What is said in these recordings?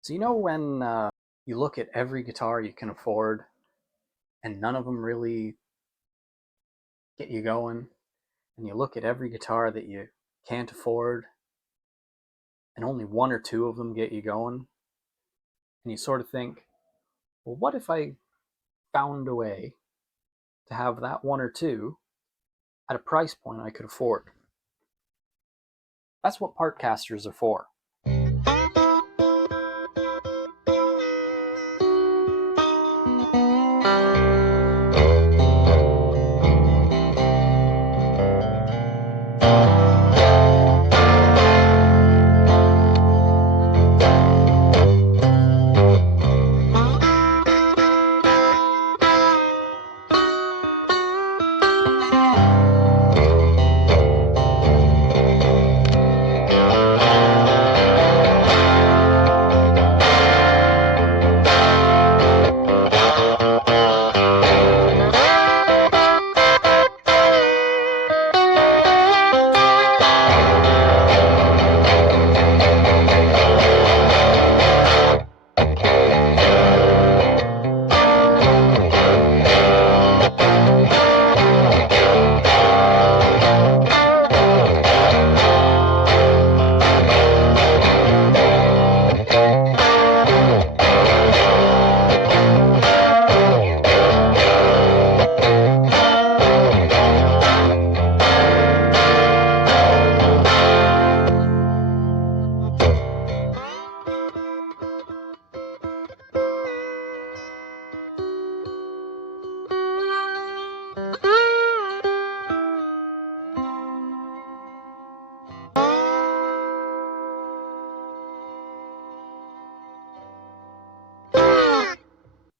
So you know when you look at every guitar you can afford and none of them really get you going, and you look at every guitar that you can't afford and only one or two of them get you going, and you sort of think, well, what if I found a way to have that one or two at a price point I could afford? That's what Partscasters are for.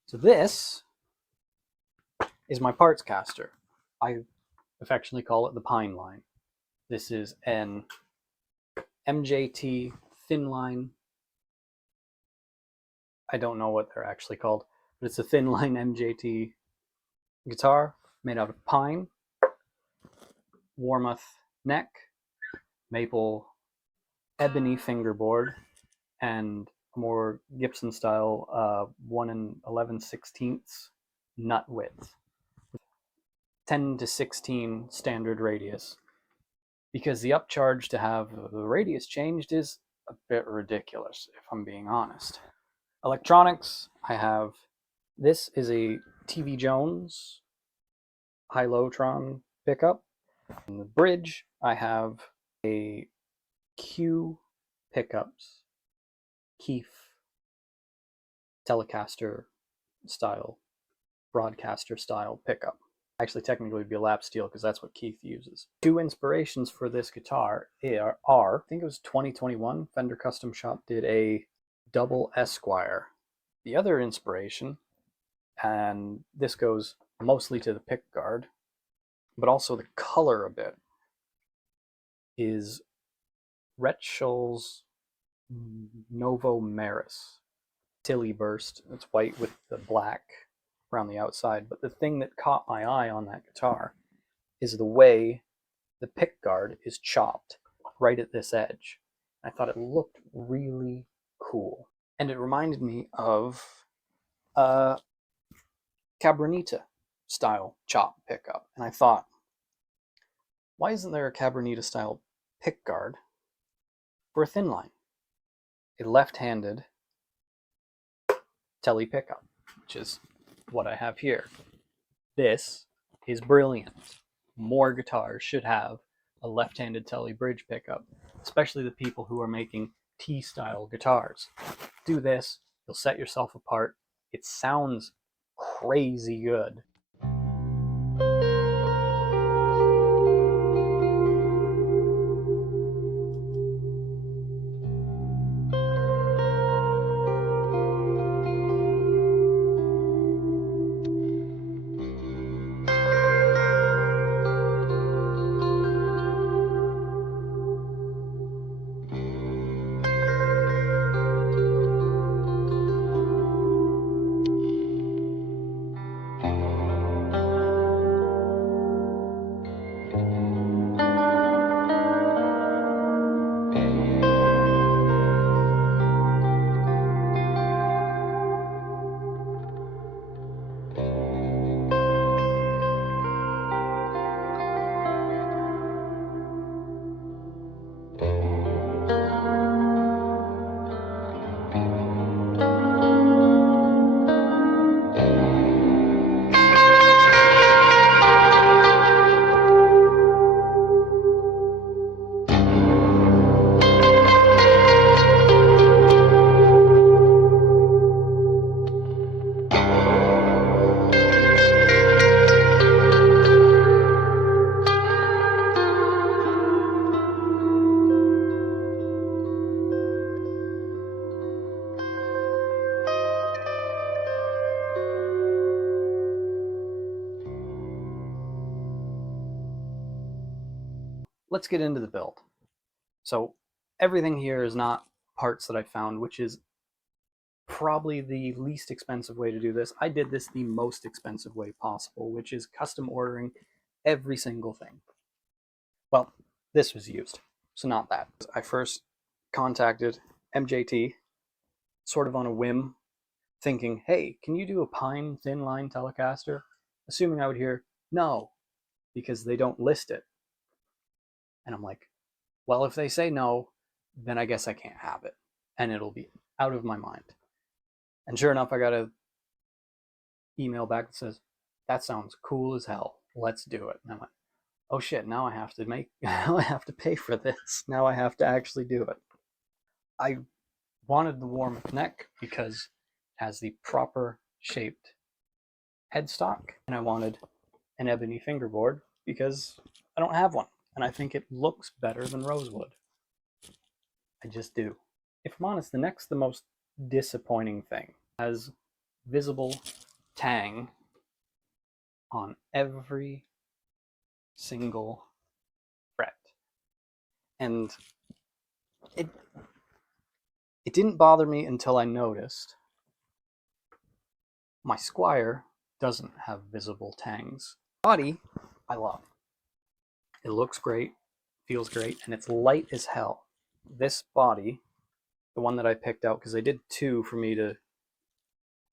So this is my Partscaster. I affectionately call it the Pineline. This is an MJT thin line. I don't know what they're actually called, but it's a thin line MJT guitar made out of pine, Warmoth neck, maple ebony fingerboard, and a more Gibson style 1 11/16 nut width, 10 to 16 standard radius, because the upcharge to have the radius changed is a bit ridiculous, if I'm being honest. Electronics, I have, this is a TV Jones high-low-tron pickup. In the bridge, I have a Q pickups Keith Telecaster style, broadcaster style pickup. Actually, technically it'd be a lap steel because that's what Keith uses. Two inspirations for this guitar are, I think it was 2021, Fender Custom Shop did a double Esquire. The other inspiration, and this goes mostly to the pick guard, but also the color a bit, is Reissue Novo Maris Tele burst. It's white with the black around the outside, but the thing that caught my eye on that guitar is the way the pick guard is chopped right at this edge. I thought it looked really cool, and it reminded me of a Cabronita style chop pickup, and I thought, why isn't there a Cabronita style pick guard for a thin line? A left-handed Tele pickup, which is what I have here. This is brilliant. More guitars should have a left-handed Tele bridge pickup, especially the people who are making T-style guitars. Do this, you'll set yourself apart. It sounds crazy good. let's get into the build. So everything here is not parts that I found, which is probably the least expensive way to do this. I did this the most expensive way possible, which is custom ordering every single thing. Well, this was used, so not that. I first contacted MJT sort of on a whim, thinking, hey, can you do a Pine thin line Telecaster? Assuming I would hear no, because they don't list it. And I'm like, well, if they say no, then I guess I can't have it, and it'll be out of my mind. And sure enough, I got an email back that says, that sounds cool as hell. Let's do it. And I went, oh shit, now I have to pay for this. Now I have to actually do it. I wanted the warm neck because it has the proper shaped headstock, and I wanted an ebony fingerboard because I don't have one, and I think it looks better than rosewood. I just do. If I'm honest, the neck's the most disappointing thing. It has visible tang on every single fret, and it didn't bother me until I noticed my Squire doesn't have visible tangs. Body, I love. It looks great, feels great, and it's light as hell. This body, the one that I picked out, because they did two for me to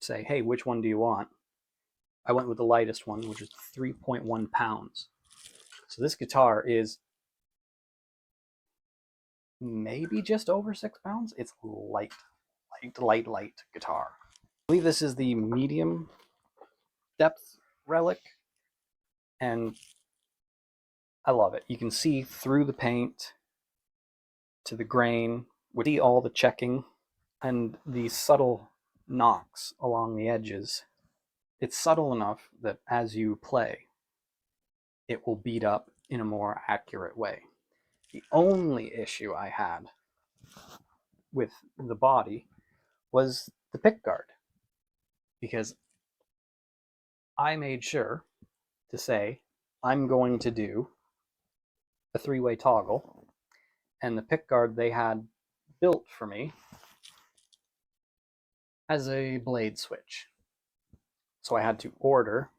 say, hey, which one do you want? I went with the lightest one, which is 3.1 pounds. So this guitar is maybe just over 6 pounds. It's light guitar. I believe this is the medium depth relic, and I love it. You can see through the paint to the grain, we see all the checking and the subtle knocks along the edges. It's subtle enough that as you play, it will beat up in a more accurate way. The only issue I had with the body was the pickguard, because I made sure to say I'm going to do a three-way toggle, and the pickguard they had built for me as a blade switch. So I had to order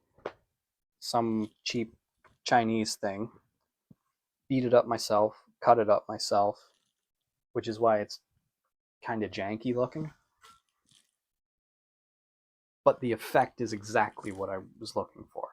some cheap Chinese thing, beat it up myself, cut it up myself, which is why it's kind of janky looking. But the effect is exactly what I was looking for.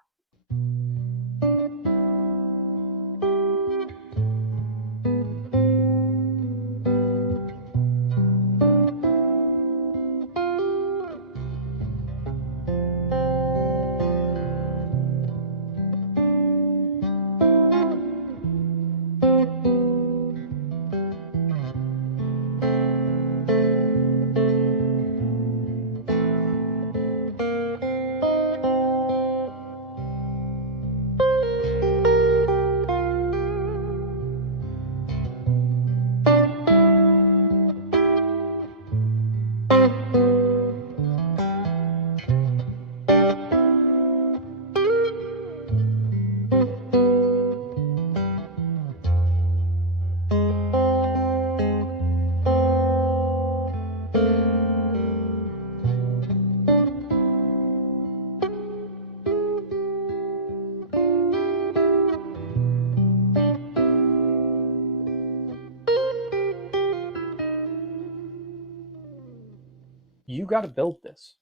You got to build this.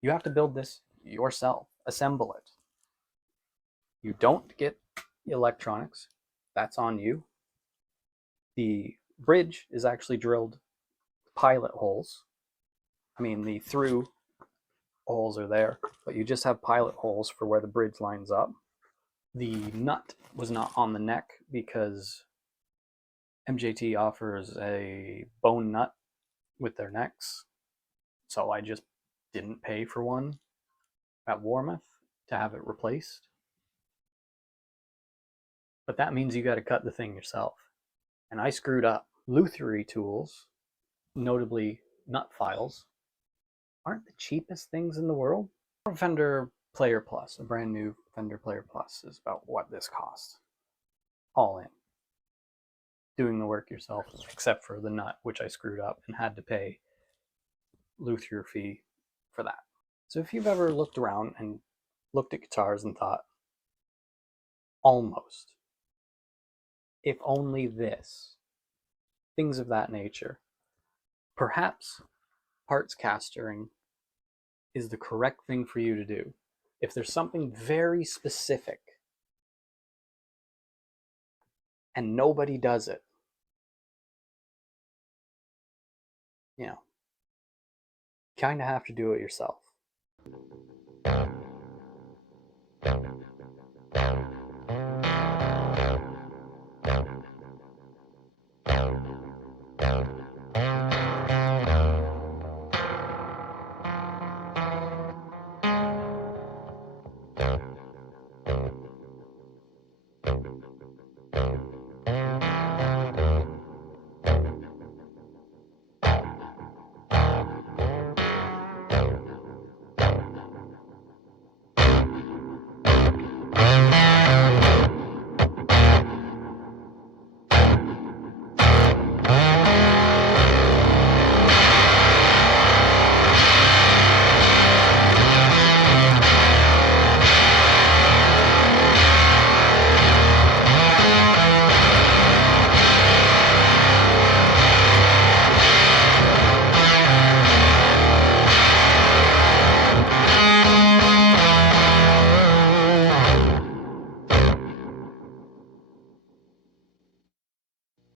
You have to build this yourself. Assemble it. You don't get electronics. That's on you. The bridge is actually drilled pilot holes. I mean, the through holes are there, but you just have pilot holes for where the bridge lines up. The nut was not on the neck because MJT offers a bone nut with their necks, so I just didn't pay for one at Warmouth to have it replaced. But that means you got to cut the thing yourself, and I screwed up. Lutherie tools, notably nut files, aren't the cheapest things in the world. A Fender Player Plus, a brand new Fender Player Plus, is about what this costs. all in. Doing the work yourself, except for the nut, which I screwed up and had to pay luthier fee for that. So if you've ever looked around and looked at guitars and thought, almost, if only this, things of that nature, perhaps partscastering is the correct thing for you to do. If there's something very specific and nobody does it, you know, kind of have to do it yourself.